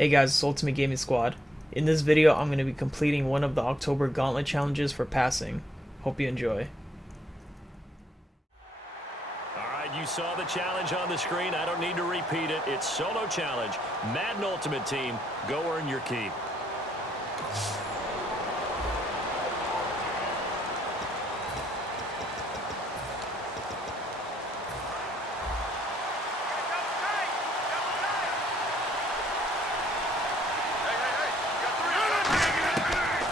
Hey guys, it's Ultimate Gaming Squad. In this video, I'm going to be completing one of the October Gauntlet challenges for passing. Hope you enjoy. Alright, you saw the challenge on the screen. I don't need to repeat it. It's solo challenge. Madden Ultimate Team, go earn your keep.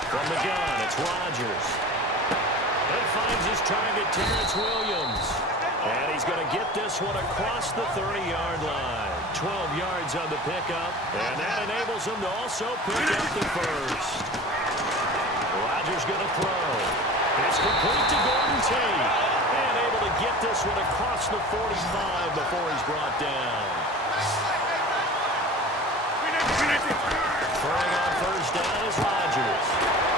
From the gun, it's Rodgers. He finds his target, Terrence Williams. And he's going to get this one across the 30-yard line. 12 yards on the pickup. And that enables him to also pick up the first. Rodgers going to throw. It's complete to Gordon Tate. And able to get this one across the 45 before he's brought down. Throwing on first down is Rodgers.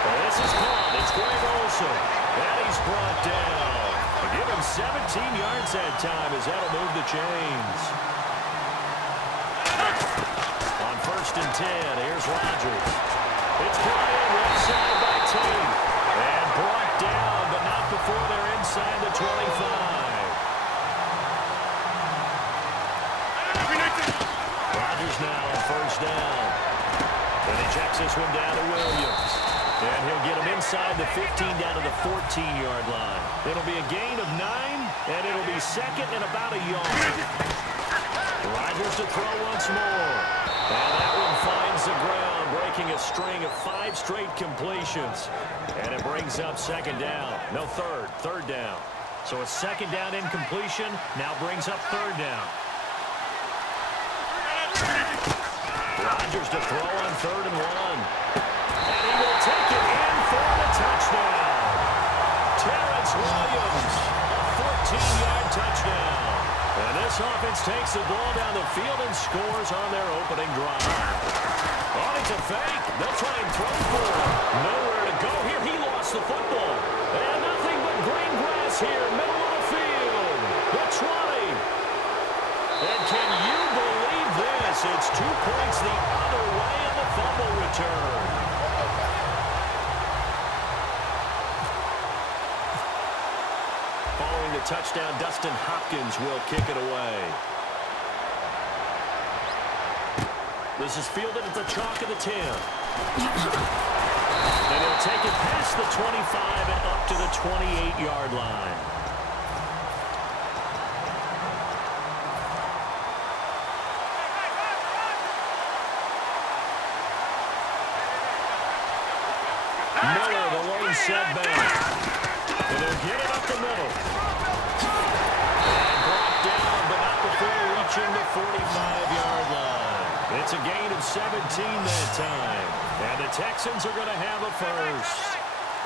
This is caught. It's Greg Olsen. And he's brought down. Give him 17 yards that time as that'll move the chains. On first and 10, here's Rodgers. It's brought in right side by Tate. And brought down, but not before they're inside the 25. Rodgers now on first down. And he checks this one down to Williams. And he'll get him inside the 15 down to the 14-yard line. It'll be a gain of 9, and it'll be second and about a yard. Rodgers to throw once more. And that one finds the ground, breaking a string of 5 straight completions. And it brings up second down. No, third down. So a second down incompletion now brings up third down. Rodgers to throw on 3rd and 1. And he will take it in for the touchdown. Terrence Williams, a 14-yard touchdown. And this offense takes the ball down the field and scores on their opening drive. Oh, it's a fake. They'll try and throw for him. Nowhere to go here. He lost the football. And nothing but green grass here, middle of the field. The 20. And can you believe this? It's 2 points the other way in the fumble return. Following the touchdown, Dustin Hopkins will kick it away. This is fielded at the chalk of the 10. And he'll take it past the 25 and up to the 28-yard line. Miller, the lone setback. And they'll get it up the middle. And brought down, but not before reaching the 45-yard line. It's a gain of 17 that time. And the Texans are going to have a first.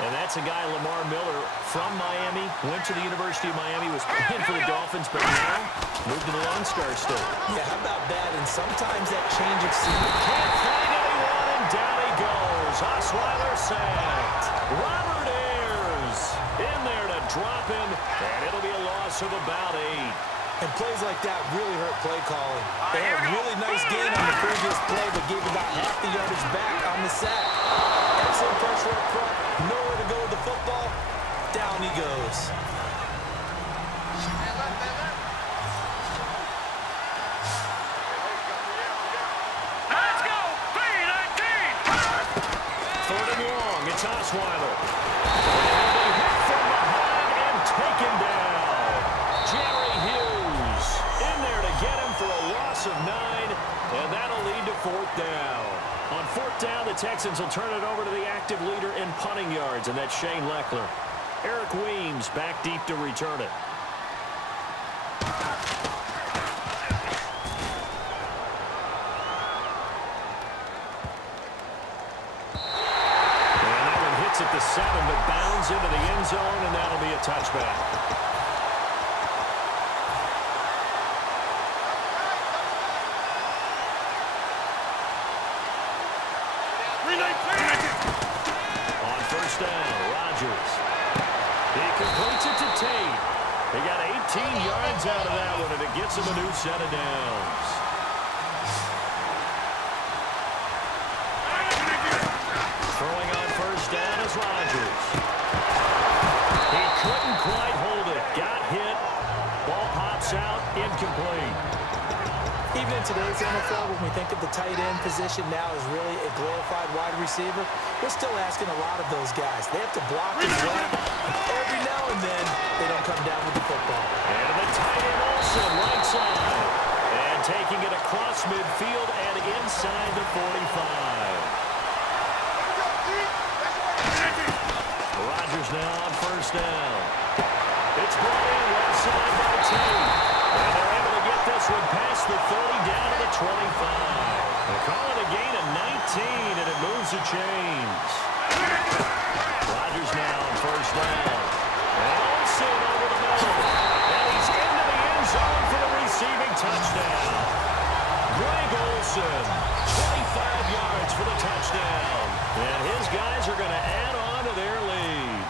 And that's a guy, Lamar Miller, from Miami. Went to the University of Miami, was playing for the Dolphins, but now moved to the Lone Star State. Yeah, how about that? And sometimes that change of scenery. Can't find anyone, and down he goes. Osweiler sacked. Robert Ayers in there to drop him, and it'll be a loss of about 8. And plays like that really hurt play calling. They had a really nice gain on the previous play, but gave about half the yardage back on the sack. Excellent pressure up front. Nowhere to go with the football. Down he goes. Let's go! 3-19! 3rd and long. It's Osweiler. And they hit from behind and taken down. Jerry Hughes in there to get him for a loss of 9, and that'll lead to 4th down. On 4th down, the Texans will turn it over to the active leader in punting yards, and that's Shane Leckler. Eric Weems back deep to return it. And that one hits at the 7, but bounds into the end zone, and that'll be a touchback. On first down, Rodgers. He completes it to Tate. He got 18 yards out of that one, and it gets him a new set of downs. Here's Rodgers. He couldn't quite hold it. Got hit. Ball pops out. Incomplete. Even in today's NFL, when we think of the tight end position now as really a glorified wide receiver, we're still asking a lot of those guys. They have to block as well. Every now and then, they don't come down with the football. And the tight end Olsen, right side. And taking it across midfield and inside the 45. Rodgers now on first down. It's brought in left side by Tate. And they're able to get this one past the 30 down to the 25. They call it a gain of 19, and it moves the chains. Rodgers now on first down. And Olsen over the middle. And he's into the end zone for the receiving touchdown. Greg Olsen, 25 yards for the touchdown. And his guys are going to add on to their lead.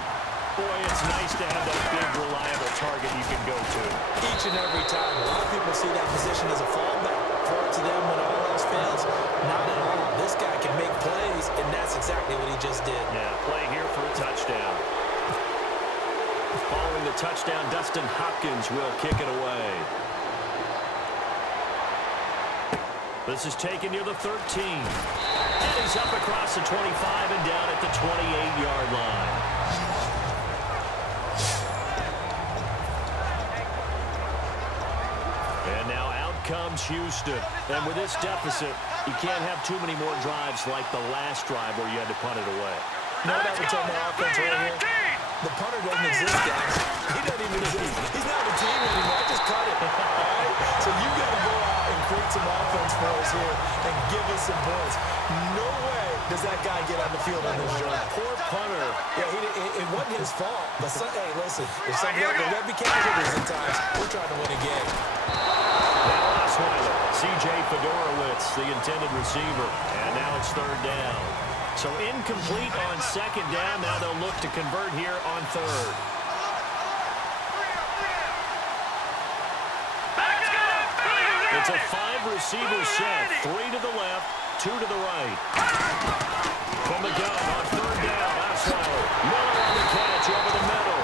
Boy, it's nice to have that big, reliable target you can go to. Each and every time. A lot of people see that position as a fallback. Throw it to them when all else fails. Not at all. This guy can make plays, and that's exactly what he just did. Yeah, play here for a touchdown. Following the touchdown, Dustin Hopkins will kick it away. This is taken near the 13. And he's up across the 25 and down at the 28-yard line. And now out comes Houston. And with this deficit, you can't have too many more drives like the last drive where you had to punt it away. You know what I would tell my offense right here? The punter doesn't exist, guys. He doesn't even exist. He's not a team anymore. I just cut it. All right? So you got to go out and create some offense for us here and give us some points. No way does that guy get on the field on this drive. Poor punter. Yeah, it wasn't his fault. But hey, listen, there's some there will be casualties at times. We're trying to win a game. Now Osweiler, C.J. Fedorowicz, the intended receiver. And now it's third down. So incomplete on second down. Now they'll look to convert here on third. It's a 5-receiver set. 3 to the left, 2 to the right. From the gun on third down, Osweiler. Miller on the catch over the middle.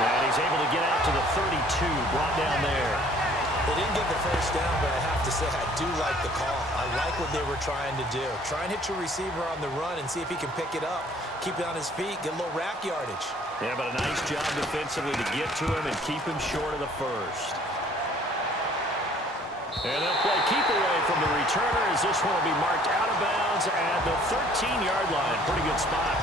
And he's able to get out to the 32, brought down there. They didn't get the first down, but I have to say I do like the call. I like what they were trying to do. Try and hit your receiver on the run and see if he can pick it up. Keep it on his feet, get a little rack yardage. Yeah, but a nice job defensively to get to him and keep him short of the first. And they'll play keep away from the returner as this one will be marked out of bounds at the 13-yard line. Pretty good spot.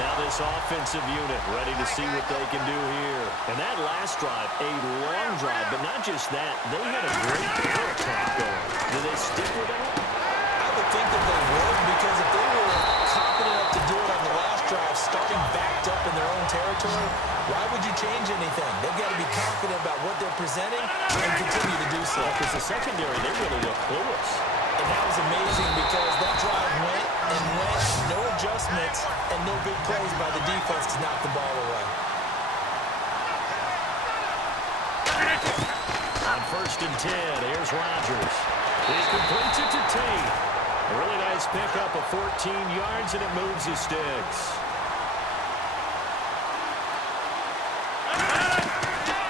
Now this offensive unit ready to see what they can do here. And that last drive, a long drive, but not just that. They had a great air attack going. Do they stick with it? I would think that they would, because if they were confident enough to do it on the last drive, starting backed up in their own territory, why would you change anything? They've got to be confident about what they're presenting and continue to do so. Because the secondary, they really look clueless. And that was amazing because that drive went and went, no adjustments, and no big plays by the defense to knock the ball away. On first and 10, here's Rodgers. He completes it to Tate. A really nice pickup of 14 yards, and it moves the sticks.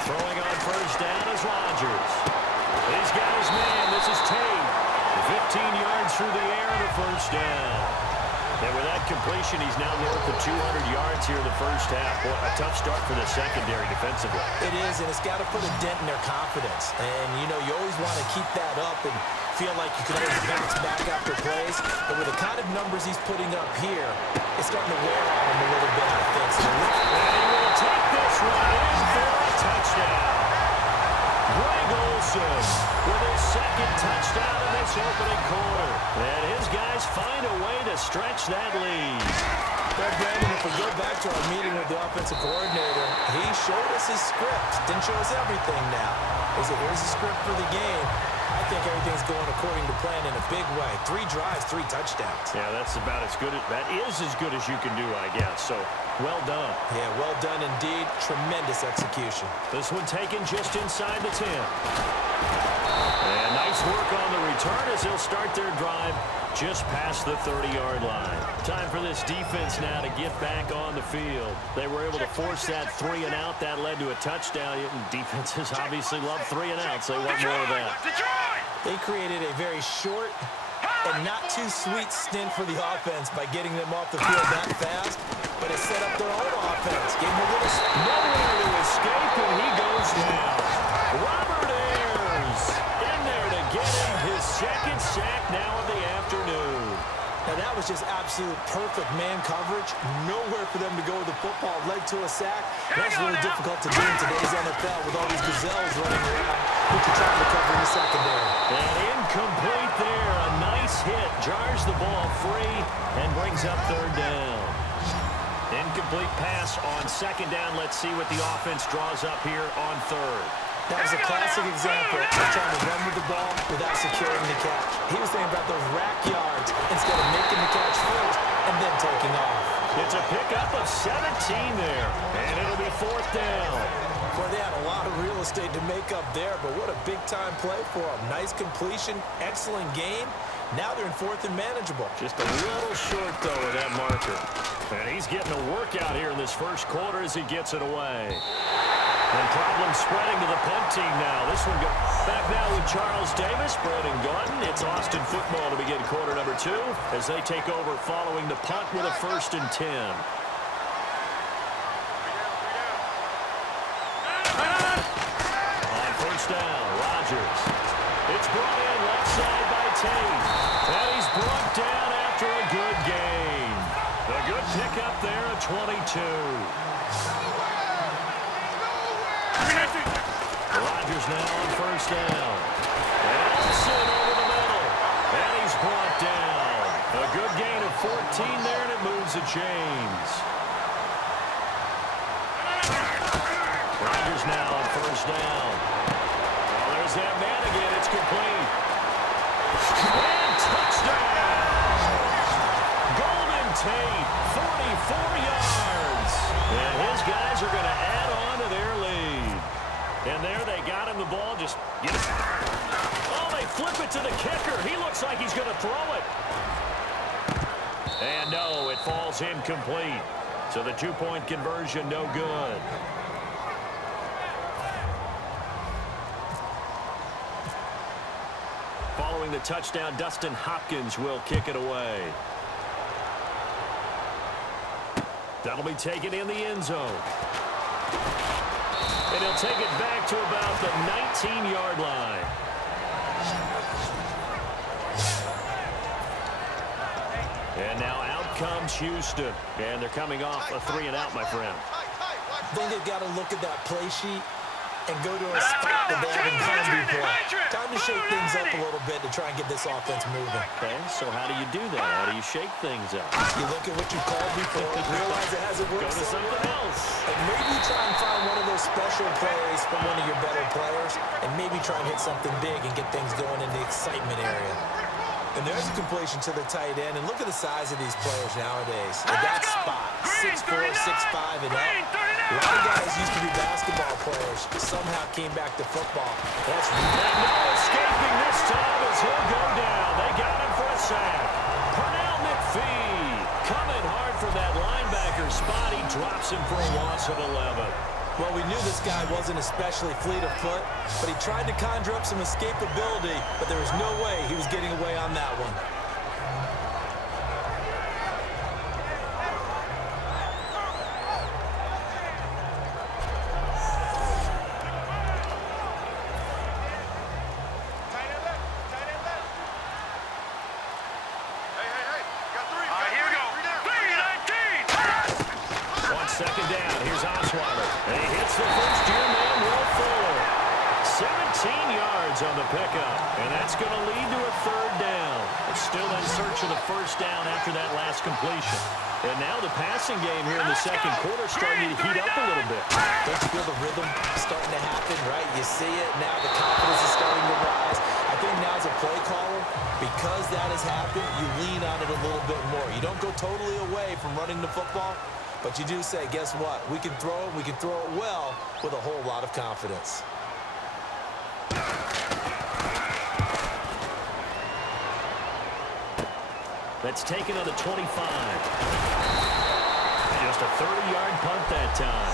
Throwing on first down is Rodgers. He's got his man. This is Tate. 15 yards through the air and a first down. And with that completion, he's now north of 200 yards here in the first half. Boy, a tough start for the secondary defensively. It is, and it's got to put a dent in their confidence. And, you know, you always want to keep that up and feel like you can always bounce back after plays. But with the kind of numbers he's putting up here, it's starting to wear on him a little bit, I think. So and he will take this one in for a touchdown. Greg Olsen with his second touchdown in this opening quarter. And his guys find a way to stretch that lead. But Brandon, if we go back to our meeting with the offensive coordinator, he showed us his script. Didn't show us everything now. He said, here's the script for the game. I think everything's going according to plan in a big way. 3 drives, 3 touchdowns. Yeah, that's about as good. That is as good as you can do, I guess. So, well done. Yeah, well done indeed. Tremendous execution. This one taken just inside the 10. And nice work on the return as they'll start their drive just past the 30-yard line. Time for this defense now to get back on the field. They were able to force that 3-and-out. That led to a touchdown. Defenses obviously love 3-and-outs. They want more of that. They created a very short and not too sweet stint for the offense by getting them off the field that fast, but it set up their own offense. Gave them a little nowhere to escape, and he goes down. Robert Ayers in there to get him his second sack now of the afternoon. Now that was just absolute perfect man coverage. Nowhere for them to go with the football. Led to a sack. That's really difficult to do in today's NFL with all these gazelles running around. What you're trying to cover in the secondary. And incomplete there. A nice hit. Jars the ball free and brings up third down. Incomplete pass on second down. Let's see what the offense draws up here on third. That was a classic example of trying to run with the ball without securing the catch. He was thinking about those rack yards instead of making the catch first and then taking off. It's a pickup of 17 there, and it'll be fourth down. Boy, they had a lot of real estate to make up there, but what a big-time play for them. Nice completion, excellent game. Now they're in fourth and manageable. Just a little short, though, with that marker. And he's getting a workout here in this first quarter as he gets it away. And problems spreading to the punt team now. This one goes back now with Charles Davis, Brandon Gordon. It's Austin football to begin quarter number 2 as they take over following the punt with a 1st and 10. On first down, Rodgers. It's brought in left side by Tate. And he's brought down after a good gain. A good pickup there at 22. Rodgers now on first down. And Olsen over the middle. And he's brought down. A good gain of 14 there, and it moves the chains. Rodgers now on first down. Oh, there's that man again. It's complete. And touchdown! Golden Tate, 44 yards. And his guys are going to add on to their lead. And there they got him the ball. Just get it. Oh, they flip it to the kicker. He looks like he's going to throw it. And no, it falls incomplete. So the 2-point conversion, no good. Following the touchdown, Dustin Hopkins will kick it away. That'll be taken in the end zone. And he'll take it back to about the 19-yard line. And now out comes Houston. And they're coming off a 3-and-out, my friend. I think they've got to look at that play sheet and go to a spot that they haven't gone before. Time to shake things up a little bit to try and get this offense moving. Okay, so how do you do that? How do you shake things up? You look at what you called before, realize it hasn't worked. Go to something else. And maybe try and find one of those special plays from one of your better players, and maybe try and hit something big and get things going in the excitement area. And there's a completion to the tight end. And look at the size of these players nowadays. At that spot, 6'4", 6'5", and up. A lot of guys used to be basketball players, somehow came back to football. That's no escaping this time as he'll go down. They got him for a sack. Pernell McPhee coming hard from that linebacker spot. He drops him for a loss of 11. Well, we knew this guy wasn't especially fleet of foot, but he tried to conjure up some escapability, but there was no way he was getting away on that one. Second down, here's Osweiler. And he hits the first-year man, Will Fuller. 17 yards on the pickup, and that's going to lead to a third down. But still in search of the first down after that last completion. And now the passing game here in the second quarter starting to heat up a little bit. Don't you feel the rhythm starting to happen, right? You see it now, the confidence is starting to rise. I think now as a play caller, because that has happened, you lean on it a little bit more. You don't go totally away from running the football, but you do say, guess what? We can throw it well with a whole lot of confidence. That's taken on the 25. Just a 30-yard punt that time.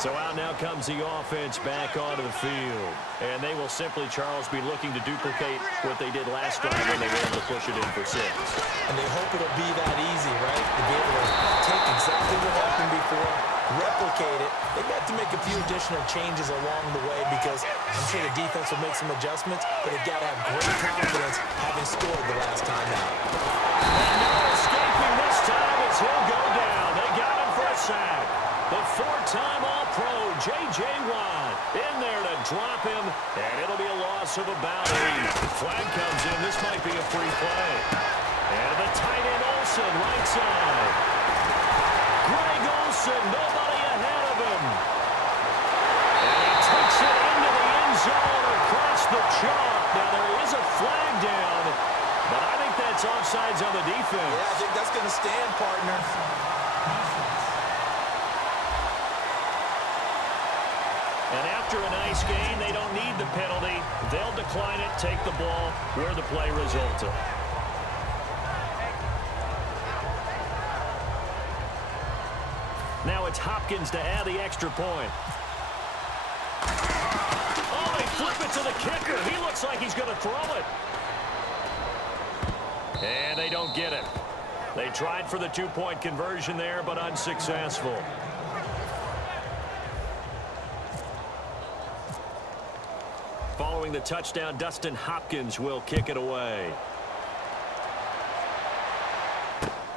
So out now comes the offense back onto the field. And they will simply, Charles, be looking to duplicate what they did last drive when they were able to push it in for 6. And they hope it'll be that easy, right? To be able to take exactly what happened before, replicate it. They've got to make a few additional changes along the way because I'm sure the defense will make some adjustments, but they've got to have great confidence having scored the last time out. And no escaping this time as he'll go down. They got him for a sack. The 4-time All-Pro, J.J. Watt, in there to drop him, and it'll be a loss of about 8. Flag comes in. This might be a free play. And the tight end Olsen, right side. Greg Olsen, nobody ahead of him. And he takes it into the end zone across the chalk. Now there is a flag down, but I think that's offsides on the defense. Yeah, I think that's going to stand, partner. And after a nice game, they don't need the penalty. They'll decline it, take the ball where the play resulted. Now it's Hopkins to add the extra point. Oh, they flip it to the kicker. He looks like he's going to throw it. And they don't get it. They tried for the 2-point conversion there, but unsuccessful. Following the touchdown, Dustin Hopkins will kick it away.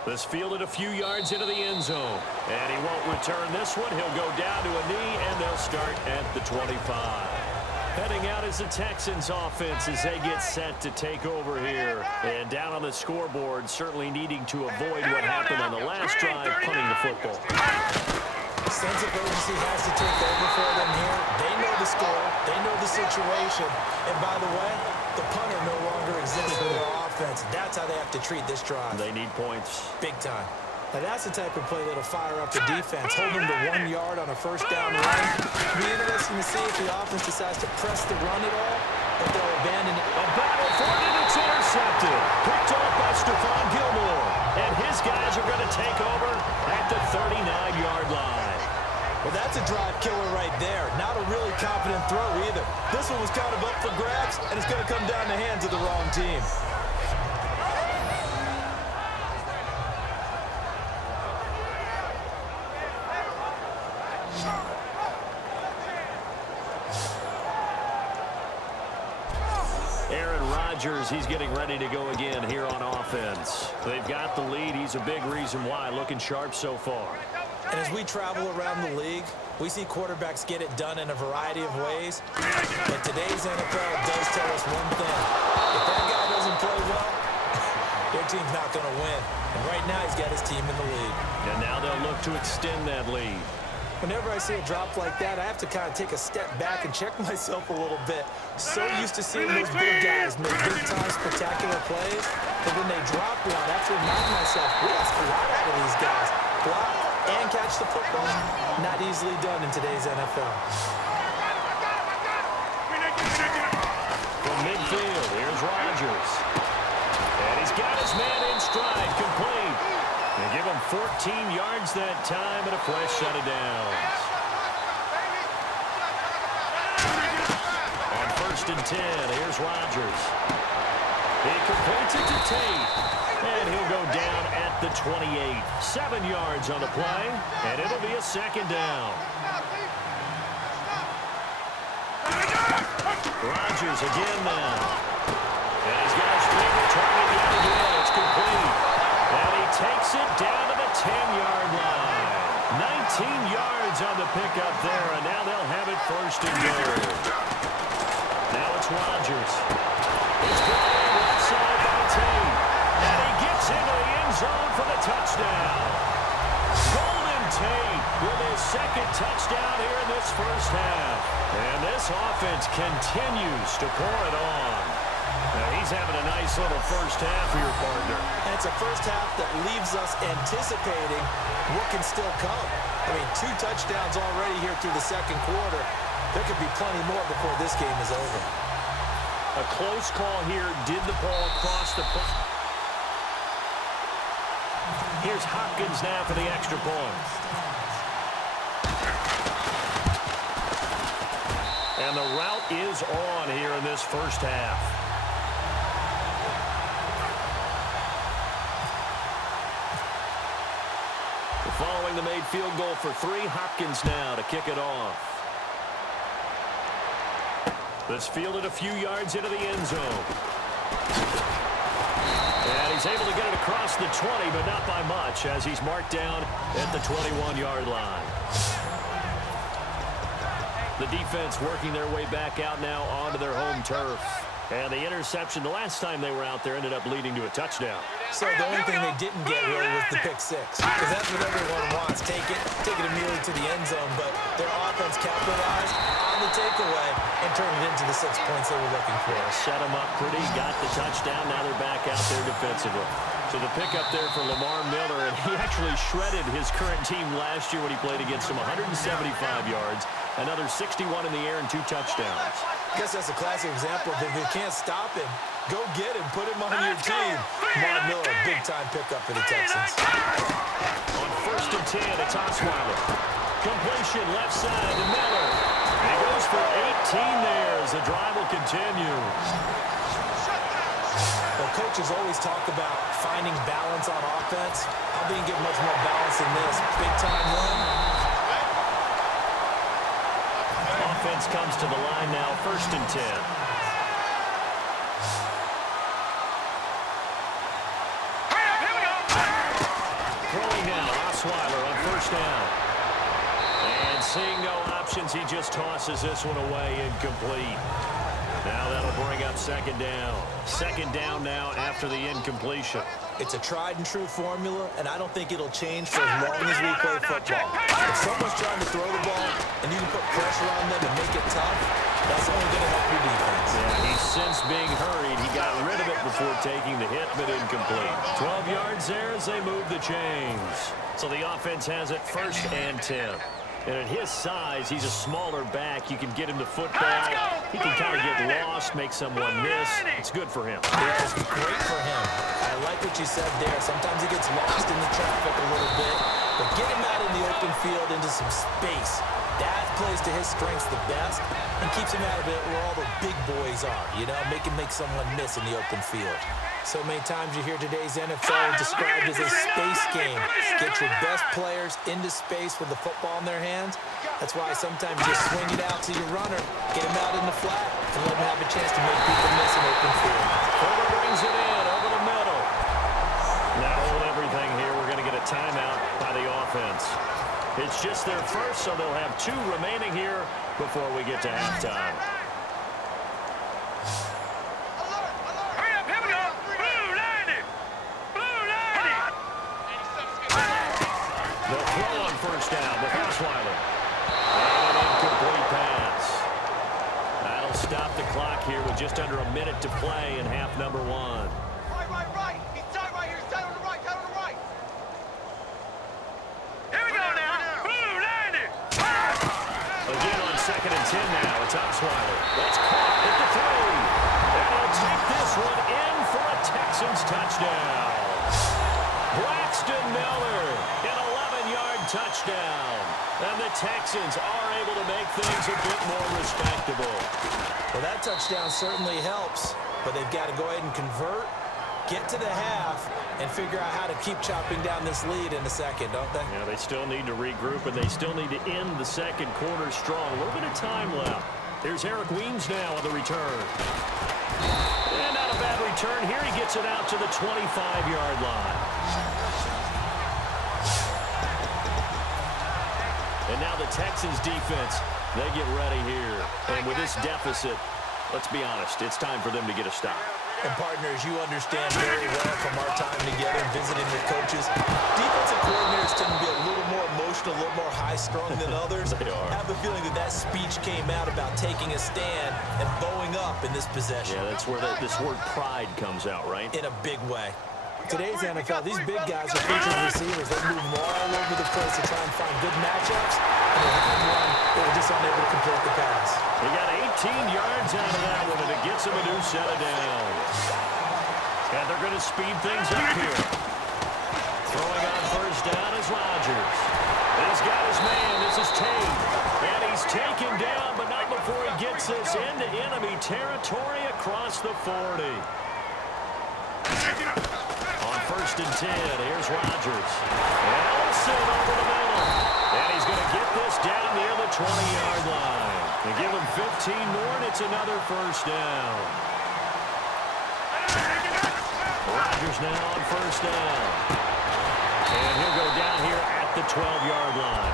This fielded a few yards into the end zone. And he won't return this one. He'll go down to a knee, and they'll start at the 25. Heading out is the Texans offense as they get set to take over here. And down on the scoreboard, certainly needing to avoid what happened on the last drive, punting the football. Sense of urgency has to take over for them here. They know the score. They know the situation. And by the way, the punter no longer exists for their offense. That's how they have to treat this drive. They need points. Big time. Now that's the type of play that'll fire up the defense. Hold them to 1 yard on a first down run. It'll be interesting to see if the offense decides to press the run at all, or they'll abandon it. A battle for it, and it's intercepted. Picked off by Stephon Gilmore. And his guys are going to take over at the 39-yard line. Well, that's a drive killer right there. Not a really confident throw either. This one was kind of up for grabs, and it's going to come down the hands of the wrong team. Aaron Rodgers, he's getting ready to go again here on offense. They've got the lead. He's a big reason why. Looking sharp so far. And as we travel around the league, we see quarterbacks get it done in a variety of ways. But today's NFL does tell us one thing. If that guy doesn't play well, their team's not going to win. And right now, he's got his team in the lead. And now they'll look to extend that lead. Whenever I see a drop like that, I have to kind of take a step back and check myself a little bit. So used to seeing those big guys make big-time spectacular plays, but when they drop one, I have to remind myself, we ask a lot out of these guys. Block and catch the football, not easily done in today's NFL. From midfield, here's Rodgers. And he's got his man in stride, complete. They give him 14 yards that time and a fresh set of downs. On 1st and 10, here's Rodgers. He completes it to Tate. And he'll go down at the 28. 7 yards on the play, and it'll be a second down. Rodgers again now. And he's got his favorite target yet again. It's complete. And he takes it down to the 10-yard line. 19 yards on the pickup there, and now they'll have it 1st and goal. Now it's Rodgers. It's brought in left side by Tate. And he gets into the end zone for the touchdown. Golden Tate with his second touchdown here in this first half. And this offense continues to pour it on. Now he's having a nice little first half for your partner. And it's a first half that leaves us anticipating what can still come. I mean, 2 touchdowns already here through the second quarter. There could be plenty more before this game is over. A close call here. Did the ball cross the play? Here's Hopkins now for the extra point. And the route is on here in this first half. Following the made field goal for 3, Hopkins now to kick it off. This fielded a few yards into the end zone. And he's able to get it across the 20, but not by much, as he's marked down at the 21-yard line. The defense working their way back out now onto their home turf. And the interception the last time they were out there ended up leading to a touchdown. So the only thing they didn't get really was the pick six, because that's what everyone wants. Take it immediately to the end zone, but their offense capitalized on the takeaway and turned it into the 6 points they were looking for. Yeah, set them up pretty, got the touchdown. Now they're back out there defensively. So the pickup there for Lamar Miller, and he actually shredded his current team last year when he played against them. 175 yards, another 61 in the air, and 2 touchdowns. I guess that's a classic example of if you can't stop him, go get him, put him on your team. Lamar Miller, big-time pickup for the Texans. On 1st and 10, it's Osweiler. Completion left side to Miller. And he goes for 18 there as the drive will continue. Well, coaches always talk about finding balance on offense. How do you get much more balance than this? Big-time run. Offense comes to the line now, 1st and 10. Throwing now, Osweiler on 1st down. And seeing no options, he just tosses this one away, incomplete. Now that'll bring up 2nd down. 2nd down now after the incompletion. It's a tried-and-true formula, and I don't think it'll change for as long as we play football. If someone's trying to throw the ball and you can put pressure on them and make it tough, that's only going to help your defense. Yeah, he's since being hurried. He got rid of it before taking the hit, but incomplete. 12 yards there as they move the chains. So the offense has it 1st and 10. And at his size, he's a smaller back. You can get him the football. He can kind of get lost, make someone miss. It's good for him. Yeah, it's great for him. I like what you said there. Sometimes he gets lost in the traffic a little bit. But get him out in the open field into some space. That plays to his strengths the best and keeps him out of it where all the big boys are. You know, make someone miss in the open field. So many times you hear today's NFL described as a space game. Get your best players into space with the football in their hands. That's why sometimes you swing it out to your runner, get him out in the flat, and let him have a chance to make people miss in open field. Fuller brings it in over the middle. Now hold everything here. We're going to get a timeout by the offense. It's just their first, so they'll have 2 remaining here before we get to halftime. They'll throw on 1st down with Osweiler. And an incomplete pass. That'll stop the clock here with just under a minute to play in half number 1. Right. He's tight right here. He's tight on the right. Tight on the right. Here we go now. Blue, land it. Again on 2nd and 10 now. It's Osweiler. That's caught at the 3. And he'll take this one in for a Texans touchdown. Braxton Miller, an 11-yard touchdown. And the Texans are able to make things a bit more respectable. Well, that touchdown certainly helps, but they've got to go ahead and convert, get to the half, and figure out how to keep chopping down this lead in the second, don't they? Yeah, they still need to regroup, and they still need to end the second quarter strong. A little bit of time left. Here's Eric Weems now on the return. And not a bad return. Here he gets it out to the 25-yard line. And now the Texans defense, they get ready here. And with this deficit, let's be honest, it's time for them to get a stop. And partners, you understand very well from our time together visiting with coaches, defensive coordinators tend to be a little more emotional, a little more high-strung than others. They are. I have a feeling that speech came out about taking a stand and bowing up in this possession. Yeah, that's where this word pride comes out, right? In a big way. Today's NFL, these big guys are featured receivers. They move all over the place to try and find good matchups. And they had one, they were just unable to complete the pass. They got 8 yards out of that one, and it gets him a new set of downs. And they're going to speed things up here. Throwing on first down is Rodgers. He's got his man. This is Tate. And he's taken down, but not before he gets this into enemy territory across the 40. On first and 10, here's Rodgers. Ellison over the middle. And he's going to get this down near the 20-yard line. They give him 15 more, and it's another first down. Rodgers now on first down. And he'll go down here at the 12-yard line.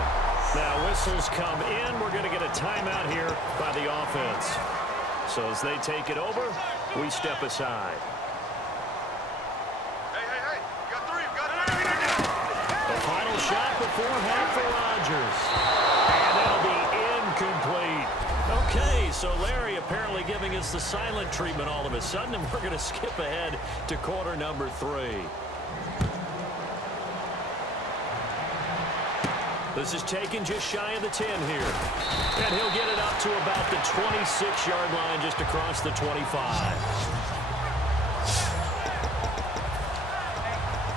Now, whistles come in. We're going to get a timeout here by the offense. So as they take it over, we step aside. Hey, you got three, you got three. The final shot before half for Rodgers. And that'll be incomplete. Okay, so Larry apparently giving us the silent treatment all of a sudden, and we're going to skip ahead to quarter number 3. This is taken just shy of the 10 here. And he'll get it up to about the 26-yard line just across the 25.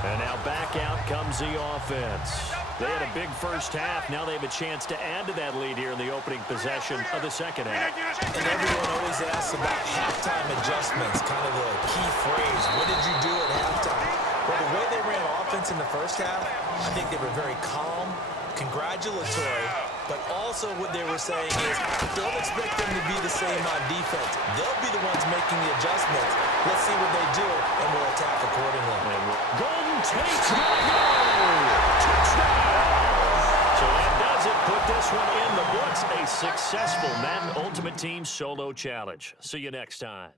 And now back out comes the offense. They had a big first half. Now they have a chance to add to that lead here in the opening possession of the second half. And everyone always asks about halftime adjustments, kind of the key phrase. What did you do at halftime? Well, the way they ran offense in the first half, I think they were very calm, congratulatory, but also what they were saying is, don't expect them to be the same on defense. They'll be the ones making the adjustments. Let's see what they do, and we'll attack accordingly. Golden Tate's gonna go! Touchdown! So that does it. Put this one in the books. A successful Madden Ultimate Team solo challenge. See you next time.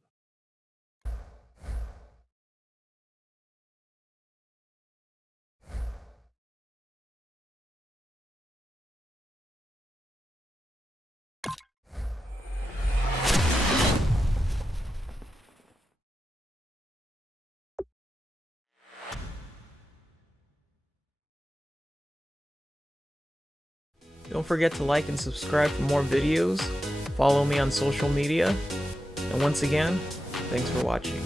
Don't forget to like and subscribe for more videos. Follow me on social media. And once again, thanks for watching.